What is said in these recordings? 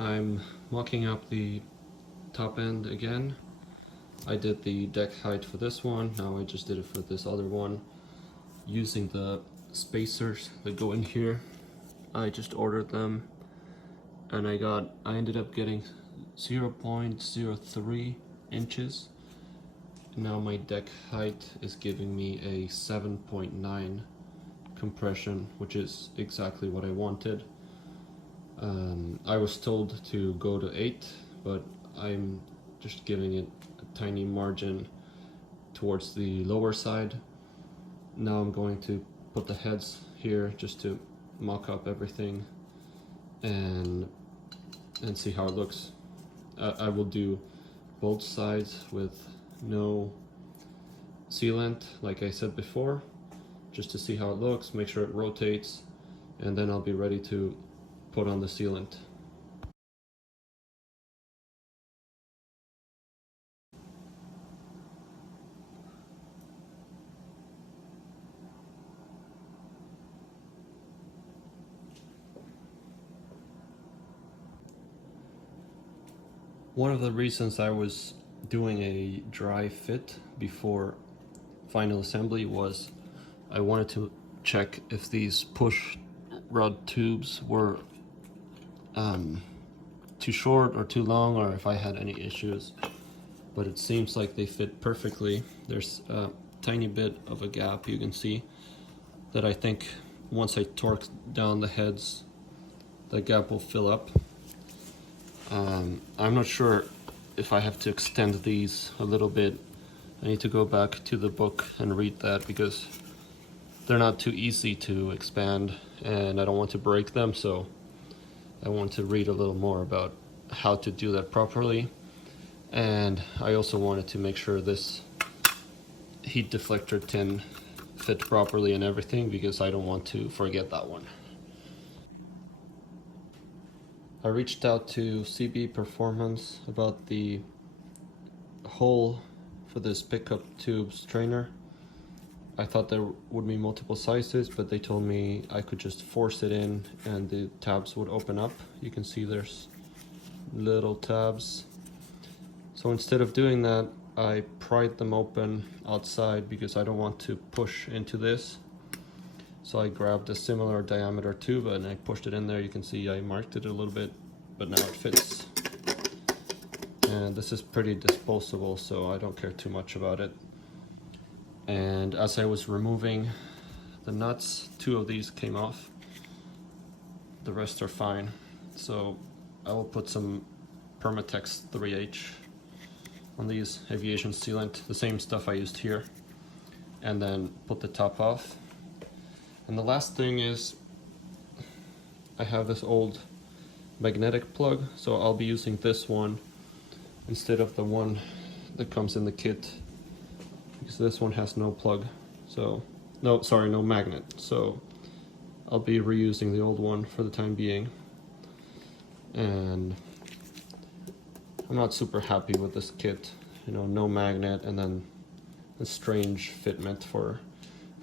I'm mocking up the top end again. I did the deck height for this one, now I just did it for this other one. Using the spacers that go in here, I just ordered them and I ended up getting 0.03 inches. Now my deck height is giving me a 7.9 compression, which is exactly what I wanted. I was told to go to 8, but I'm just giving it a tiny margin towards the lower side. Now I'm going to put the heads here just to mock up everything and see how it looks. I will do both sides with no sealant, like I said before, just to see how it looks, make sure it rotates, and then I'll be ready to put on the sealant. One of the reasons I was doing a dry fit before final assembly was I wanted to check if these push rod tubes were too short or too long, or if I had any issues. But it seems like they fit perfectly. There's a tiny bit of a gap you can see that I think once I torque down the heads, the gap will fill up. I'm not sure if I have to extend these a little bit. I need to go back to the book and read that because they're not too easy to expand and I don't want to break them, so I want to read a little more about how to do that properly. And I also wanted to make sure this heat deflector tin fit properly and everything, because I don't want to forget that one. I reached out to CB Performance about the hole for this pickup tube strainer. I thought there would be multiple sizes, but they told me I could just force it in and the tabs would open up. You can see there's little tabs. So instead of doing that, I pried them open outside because I don't want to push into this. So I grabbed a similar diameter tube and I pushed it in there. You can see I marked it a little bit, but now it fits. And this is pretty disposable, so I don't care too much about it. And as I was removing the nuts, 2 of these came off. The rest are fine. So I will put some Permatex 3H on these, aviation sealant, the same stuff I used here, and then put the top off. And the last thing is I have this old magnetic plug, so I'll be using this one instead of the one that comes in the kit, because this one has no plug, so no magnet, so I'll be reusing the old one for the time being. And I'm not super happy with this kit, you know, no magnet and then a strange fitment for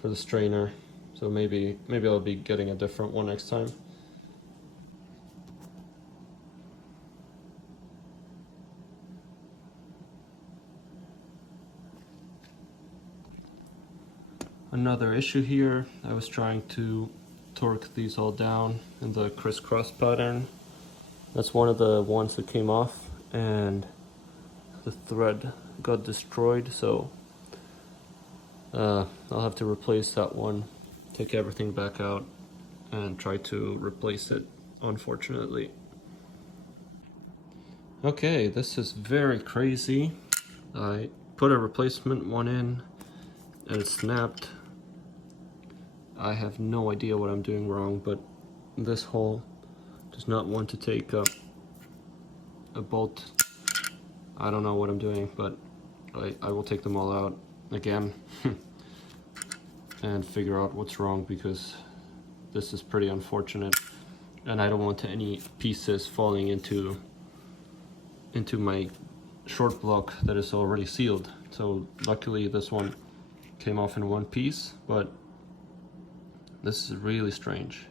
the strainer. So maybe I'll be getting a different one next time. Another issue here, I was trying to torque these all down in the crisscross pattern. That's one of the ones that came off and the thread got destroyed, so I'll have to replace that one, take everything back out and try to replace it, unfortunately. Okay, this is very crazy. I put a replacement one in and it snapped. I have no idea what I'm doing wrong, but this hole does not want to take up a bolt. I don't know what I'm doing, but I will take them all out again and figure out what's wrong, because this is pretty unfortunate and I don't want any pieces falling into my short block that is already sealed. So luckily this one came off in one piece, but this is really strange.